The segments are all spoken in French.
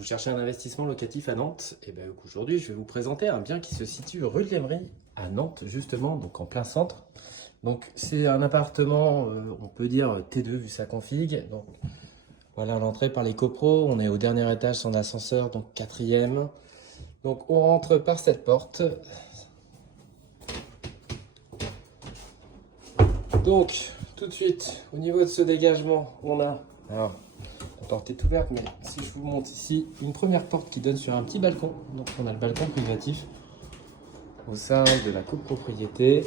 Vous cherchez un investissement locatif à Nantes? Et bien aujourd'hui, je vais vous présenter un bien qui se situe rue de l'Emery à Nantes, justement, donc en plein centre. Donc c'est un appartement, on peut dire T2 vu sa config. Donc voilà l'entrée par les copros. On est au dernier étage sans ascenseur, donc quatrième. Donc on rentre par cette porte. Donc tout de suite, au niveau de ce dégagement, on a... Alors, la porte est ouverte, mais si je vous montre ici, une première porte qui donne sur un petit balcon. Donc on a le balcon privatif au sein de la copropriété.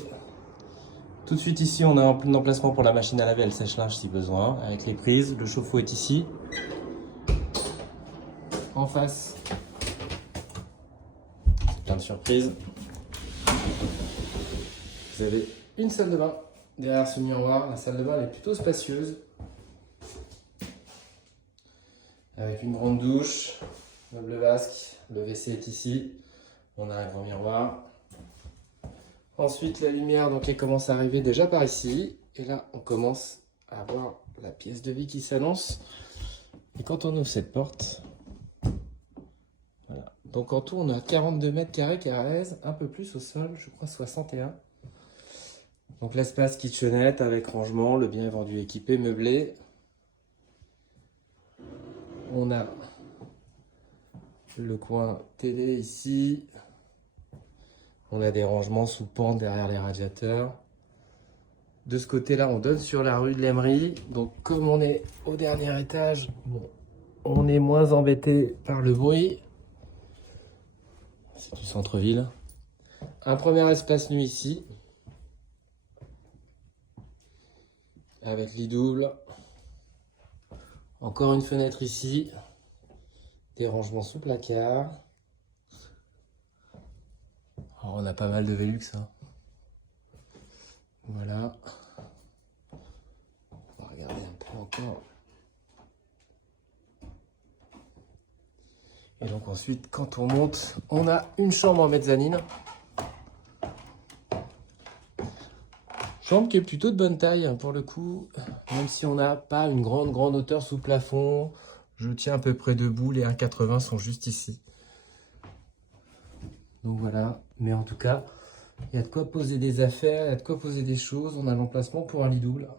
Tout de suite ici, on a un plein emplacement pour la machine à laver et le sèche-linge si besoin, avec les prises. Le chauffe-eau est ici. En face, plein de surprises. Vous avez une salle de bain derrière ce miroir. La salle de bain elle est plutôt spacieuse, avec une grande douche, meuble vasque, le WC est ici. On a un grand miroir. Ensuite, la lumière, donc elle commence à arriver déjà par ici. Et là, on commence à voir la pièce de vie qui s'annonce. Et quand on ouvre cette porte, voilà. Donc en tout, on a 42 mètres carrés carrés, un peu plus au sol, je crois 61. Donc l'espace kitchenette avec rangement, le bien est vendu équipé, meublé. On a le coin télé ici. On a des rangements sous pente derrière les radiateurs. De ce côté-là, on donne sur la rue de l'Emery. Donc comme on est au dernier étage, bon, on est moins embêté par le bruit. C'est du centre-ville. Un premier espace nu ici. Avec lit double. Encore une fenêtre ici. Des rangements sous placard. Alors, on a pas mal de Velux, hein. Voilà. On va regarder un peu encore. Et donc ensuite, quand on monte, on a une chambre en mezzanine. Chambre qui est plutôt de bonne taille, hein, pour le coup. Même si on n'a pas une grande hauteur sous plafond. Je tiens à peu près debout, les 1,80 sont juste ici. Donc voilà, mais en tout cas, il y a de quoi poser des affaires, il y a de quoi poser des choses. On a l'emplacement pour un lit double.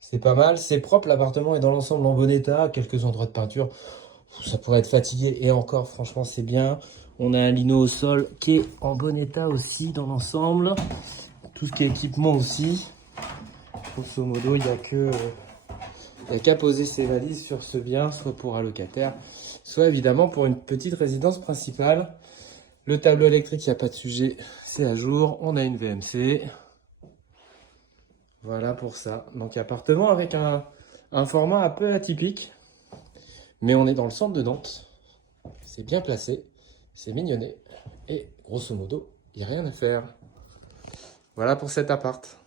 C'est pas mal, c'est propre, l'appartement est dans l'ensemble en bon état. Quelques endroits de peinture, ça pourrait être fatigué et encore, franchement, c'est bien. On a un lino au sol qui est en bon état aussi dans l'ensemble. Tout ce qui est équipement aussi. Grosso modo, il n'y a qu'à poser ses valises sur ce bien, soit pour un locataire, soit évidemment pour une petite résidence principale. Le tableau électrique, il n'y a pas de sujet, c'est à jour. On a une VMC. Voilà pour ça. Donc appartement avec un format un peu atypique. Mais on est dans le centre de Nantes. C'est bien placé, c'est mignonné. Et grosso modo, il n'y a rien à faire. Voilà pour cet appart.